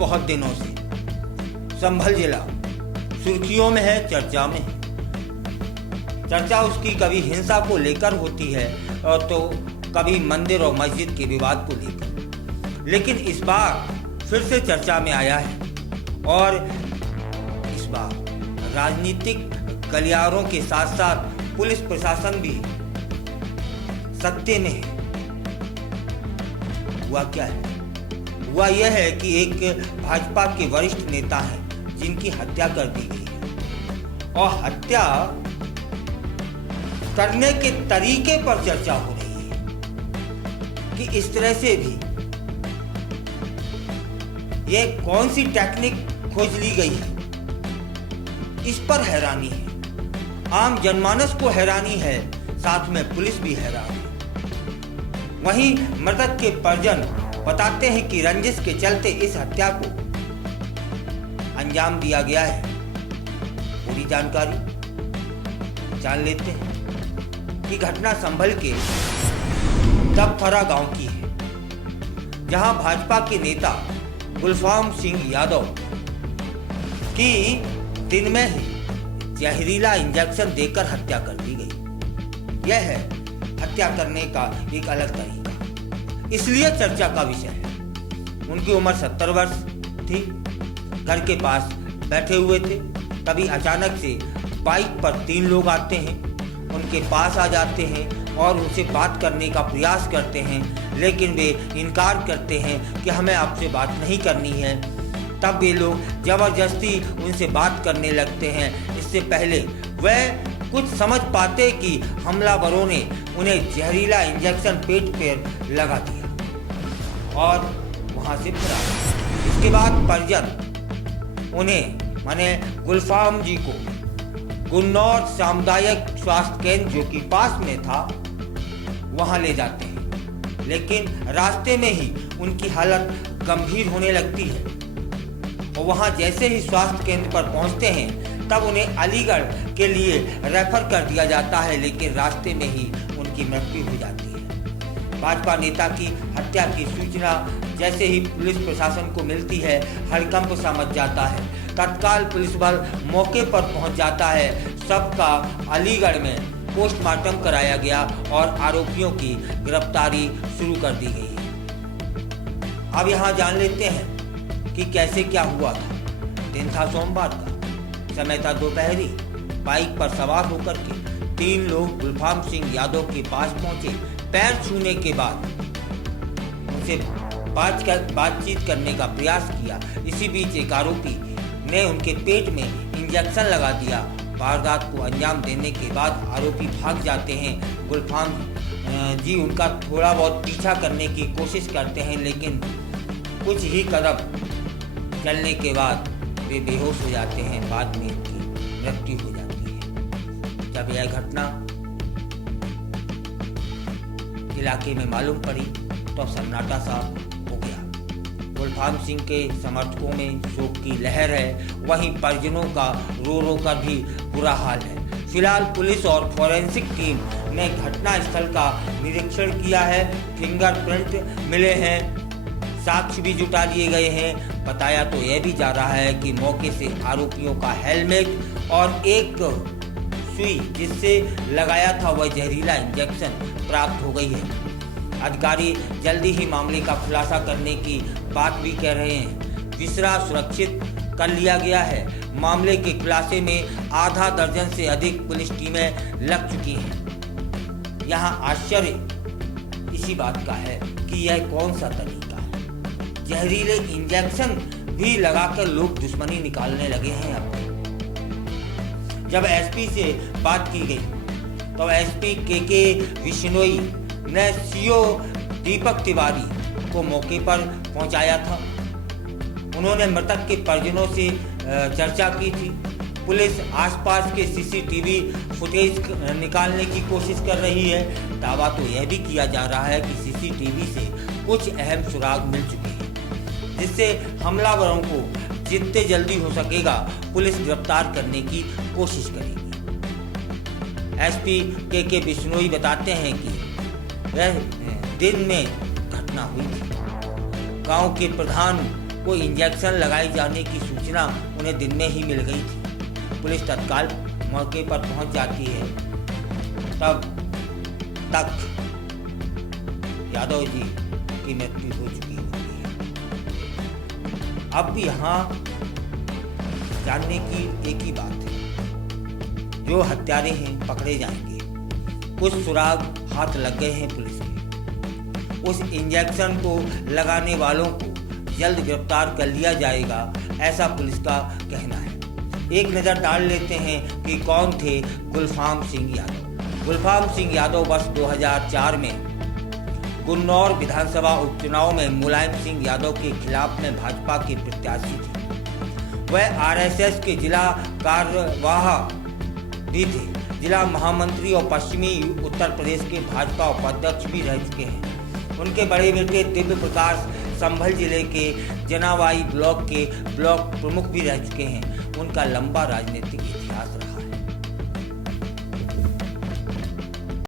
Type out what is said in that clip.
बहुत दिनों से संभल जिला सुर्खियों में है, चर्चा में है। चर्चा उसकी कभी हिंसा को लेकर होती है और तो कभी मंदिर और मस्जिद के विवाद को लेकर, लेकिन इस बार फिर से चर्चा में आया है और इस बार राजनीतिक गलियारों के साथ साथ पुलिस प्रशासन भी सत्ते में है। हुआ क्या है? हुआ यह है कि एक भाजपा के वरिष्ठ नेता हैं जिनकी हत्या कर दी गई है और हत्या करने के तरीके पर चर्चा हो रही है कि इस तरह से भी यह कौन सी टेक्निक खोज ली गई है, इस पर हैरानी है। आम जनमानस को हैरानी है, साथ में पुलिस भी हैरान है। वहीं मृतक के परिजन बताते हैं कि रंजिश के चलते इस हत्या को अंजाम दिया गया है। पूरी जानकारी जान लेते हैं कि घटना संभल के दबथरा गांव की है, जहां भाजपा के नेता गुलफाम सिंह यादव की दिन में ही जहरीला इंजेक्शन देकर हत्या कर दी गई। यह है हत्या करने का एक अलग तरीका, इसलिए चर्चा का विषय है। उनकी उम्र 70 वर्ष थी, घर के पास बैठे हुए थे, तभी अचानक से बाइक पर 3 लोग आते हैं, उनके पास आ जाते हैं और उनसे बात करने का प्रयास करते हैं, लेकिन वे इनकार करते हैं कि हमें आपसे बात नहीं करनी है। तब वे लोग जबरदस्ती उनसे बात करने लगते हैं। इससे पहले वह कुछ समझ पाते कि हमलावरों ने उन्हें जहरीला इंजेक्शन पेट पर लगा दिया और वहां से फरार। इसके बाद परिजन उन्हें माने गुलफाम जी को गुन्नौर सामुदायिक स्वास्थ्य केंद्र जो कि पास में था वहां ले जाते हैं, लेकिन रास्ते में ही उनकी हालत गंभीर होने लगती है और वहां जैसे ही स्वास्थ्य केंद्र पर पहुंचते हैं तब उन्हें अलीगढ़ के लिए रेफर कर दिया जाता है, लेकिन रास्ते में ही उनकी मृत्यु हो जाती है। भाजपा नेता की हत्या की सूचना जैसे ही पुलिस प्रशासन को मिलती है, हड़कंप सा मच जाता है। तत्काल पुलिस बल मौके पर पहुंच जाता है। सबका अलीगढ़ में पोस्टमार्टम कराया गया और आरोपियों की गिरफ्तारी शुरू कर दी गई है। अब यहाँ जान लेते हैं कि कैसे क्या हुआ था। दिन था सोमवार का, समय था दोपहरी। बाइक पर सवार होकर के 3 लोग गुलफाम सिंह यादव के पास पहुंचे। पैर छूने के बाद उनसे बातचीत करने का प्रयास किया। इसी बीच एक आरोपी ने उनके पेट में इंजेक्शन लगा दिया। वारदात को अंजाम देने के बाद आरोपी भाग जाते हैं। गुलफाम जी उनका थोड़ा बहुत पीछा करने की कोशिश करते हैं, लेकिन कुछ ही कदम चलने के बाद वे बेहोश हो जाते हैं। बाद में उनकी मृत्यु हो जाती है। जब यह घटना इलाके में मालूम पड़ी तो सन्नाटा सा हो गया। गुलफाम सिंह के समर्थकों में शोक की लहर है, वहीं परिजनों का रो रो कर भी बुरा हाल है। फिलहाल पुलिस और फॉरेंसिक टीम ने घटना स्थल का निरीक्षण किया है। फिंगरप्रिंट मिले हैं, साक्ष्य भी जुटा लिए गए हैं। बताया तो यह भी जा रहा है कि मौके से आरोपियों का हेलमेट और एक सुई जिससे लगाया था वह जहरीला इंजेक्शन प्राप्त हो गई है। अधिकारी जल्दी ही मामले का खुलासा करने की बात भी कह रहे हैं। विसरा सुरक्षित कर लिया गया है। मामले के खुलासे में आधा दर्जन से अधिक पुलिस टीमें लग चुकी हैं। यहाँ आश्चर्य इसी बात का है कि यह कौन सा तरीका है। जहरीले इंजेक्शन भी लगाकर लोग दुश्मनी निकालने लगे हैं। अब जब एसपी से बात की गई तो एसपी के विश्नोई ने सीओ दीपक तिवारी को मौके पर पहुंचाया था। उन्होंने मृतक के परिजनों से चर्चा की थी। पुलिस आसपास के सीसीटीवी फुटेज निकालने की कोशिश कर रही है। दावा तो यह भी किया जा रहा है कि सीसीटीवी से कुछ अहम सुराग मिल चुके हैं, जिससे हमलावरों को जितने जल्दी हो सकेगा पुलिस गिरफ्तार करने की कोशिश करेगी। एसपी के बिश्नोई बताते हैं कि वह दिन में घटना हुई थी। गांव के प्रधान को इंजेक्शन लगाए जाने की सूचना उन्हें दिन में ही मिल गई थी। पुलिस तत्काल मौके पर पहुंच जाती है। तब तक यादव जी की मृत्यु हो चुकी होती है। अब यहाँ जानने की एक ही बात है, जो हत्यारे हैं पकड़े जाएंगे। कुछ सुराग हाथ लग गए हैं पुलिस के। उस इंजेक्शन को लगाने वालों को जल्द गिरफ्तार कर लिया जाएगा, ऐसा पुलिस का कहना है। एक नज़र डाल लेते हैं कि कौन थे गुलफाम सिंह यादव। गुलफाम सिंह यादव वर्ष 2004 में गुन्नौर विधानसभा उपचुनाव में मुलायम सिंह यादव के खिलाफ में भाजपा के प्रत्याशी थे। वह आरएसएस के जिला कार्यवाह भी थे, जिला महामंत्री और पश्चिमी उत्तर प्रदेश के भाजपा उपाध्यक्ष भी रह चुके हैं। उनके बड़े बेटे दिव्य प्रकाश संभल जिले के जनावाई ब्लॉक के ब्लॉक प्रमुख भी रह चुके हैं। उनका लंबा राजनीतिक इतिहास रहा है।